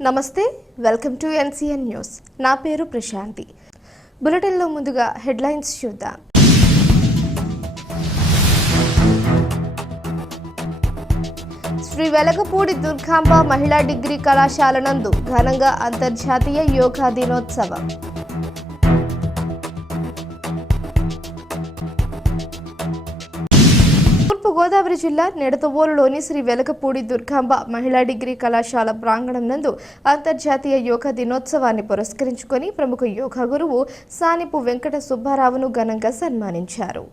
నమస్తే, welcome to NCN news. నా పేరు ప్రశాంతి. బులెటిన్లో ముందుగా హెడ్లైన్స్ చూద్దాం. శ్రీ వెలగపూడి దుర్గాంబ మహిళా డిగ్రీ కళాశాల నందు ఘనంగా అంతర్జాతీయ యోగా దినోత్సవం. గోదావరి జిల్లా నిడతవోలులోని శ్రీ వెలగపూడి దుర్గాంబ మహిళా డిగ్రీ కళాశాల ప్రాంగణం నందు అంతర్జాతీయ యోగా దినోత్సవాన్ని పురస్కరించుకొని ప్రముఖ యోగా గురువు సానిపు వెంకట సుబ్బారావును ఘనంగా సన్మానించారు.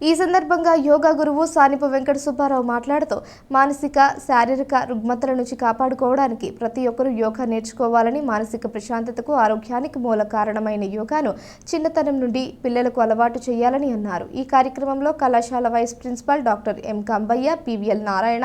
ఈ సందర్భంగా యోగా గురువు సానిపు వెంకట సుబ్బారావు మాట్లాడుతూ మానసిక శారీరక రుగ్మతల నుంచి కాపాడుకోవడానికి ప్రతి ఒక్కరూ యోగా నేర్చుకోవాలని, మానసిక ప్రశాంతతకు ఆరోగ్యానికి మూల కారణమైన యోగాను చిన్నతనం నుండి పిల్లలకు అలవాటు చేయాలని అన్నారు. ఈ కార్యక్రమంలో కళాశాల vice principal doctor M Kambayya, PVL Narayana,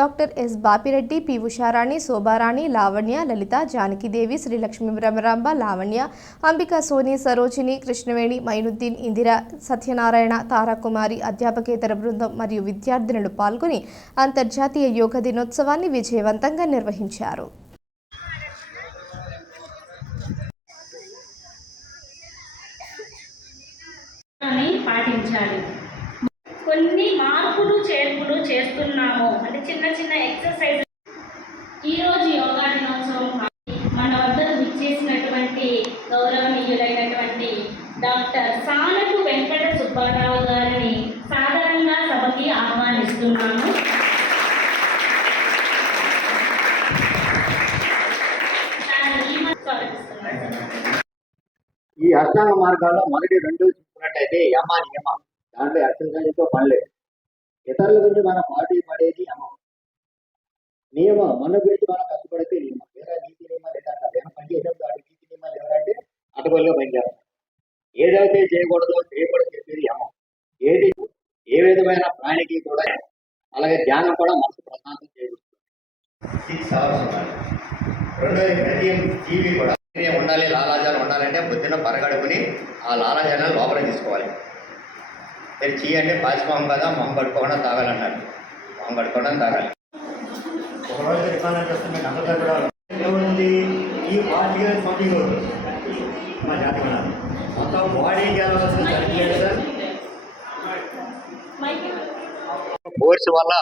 doctor S Bapireddy, P Usharani, Shobharani, Lavanya, Lalitha, Janakidevi, Srilakshmi Bhramaramba, Lavanya, Ambika, Soni, Sarojini, Krishnaveni, Mainuddin, Indira, Satyanarayana, Tarakumari, అధ్యాపకేతర బృందం మరియు విద్యార్థినులు పాల్గొని అంతర్జాతీయ యోగా దినోత్సవాన్ని విజయవంతంగా నిర్వహించారు. పాటించాలి. కొన్ని మార్పులు చేర్పులు చేస్తున్నాము అంటే చిన్న చిన్న ఎక్సర్సైజ్. ఈరోజు యోగా దినోత్సవం మన వద్దకు విచ్చేసినటువంటి గౌరవనీయులైనటువంటి డాక్టర్ సానపు వెంకట సుబ్బారావు గారిని సాధారణంగా సభకి ఆహ్వానిస్తున్నాము. ఈ అష్టాంగ మార్గాల్లో మొదటి రెండు చూసుకున్నట్టయితే యమ నియమ, దాంట్లో ఎక్సర్సైజ్తో పనిలేదు. ఇతరుల గురించి మనం పార్టీ పడేది యమం. నియమం మన గురించి మనం కష్టపడితే నియమం. లేదా నీతి నియమాలు ఏదైనా పని చేసినప్పుడు అటు నీతి నియమాలు ఎవరంటే అటువల్లో పనిచేస్తాం. ఏదైతే చేయకూడదో చేయకూడదు చెప్పేది యమం. ఏది ఏ విధమైన ప్రాణికి కూడా. అలాగే ధ్యానం కూడా మనసు ప్రశాంతం చేయకూడదు. 6 hours ఉండాలి. రెండోది ప్రతి జీవి కూడా ఉండాలి. లాలాజలం ఉండాలంటే పొద్దున్న పరగడుకుని ఆ లాలాజలాన్ని లోపల తీసుకోవాలి. మీరు చీ అంటే పాచిపోం కదా, మొహం కడుక్కోవడం తాగాలన్నారు. మొహం కడుక్కోవడం తాగాలి. ఒకరోజు రిఫాన్ చేస్తే మీకు అందరికీ కూడా ఉంది. ఈ పార్టీగా పంపింగ్ మా జాతి మొత్తం బాడీకి వెళ్ళవలసిన సర్క్యులేషన్ ఫోర్స్ వల్ల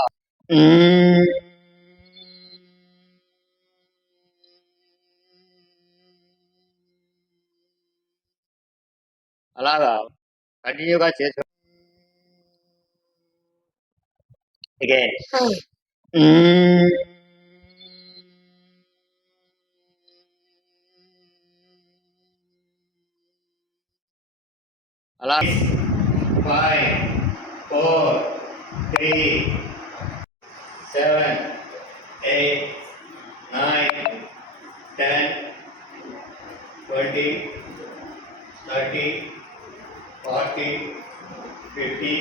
అలాగా కంటిన్యూగా చేసి అలా 5, 4, 3, 7, 8, 9, 10, 20, 30, 40, 50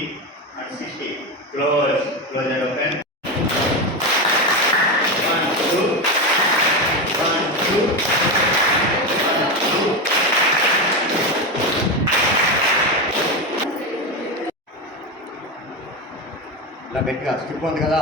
and 60. Close and open. 1, 2, 1, 2, 1, 2. ఇలా గట్టిగా స్టిప్ ఉంది కదా.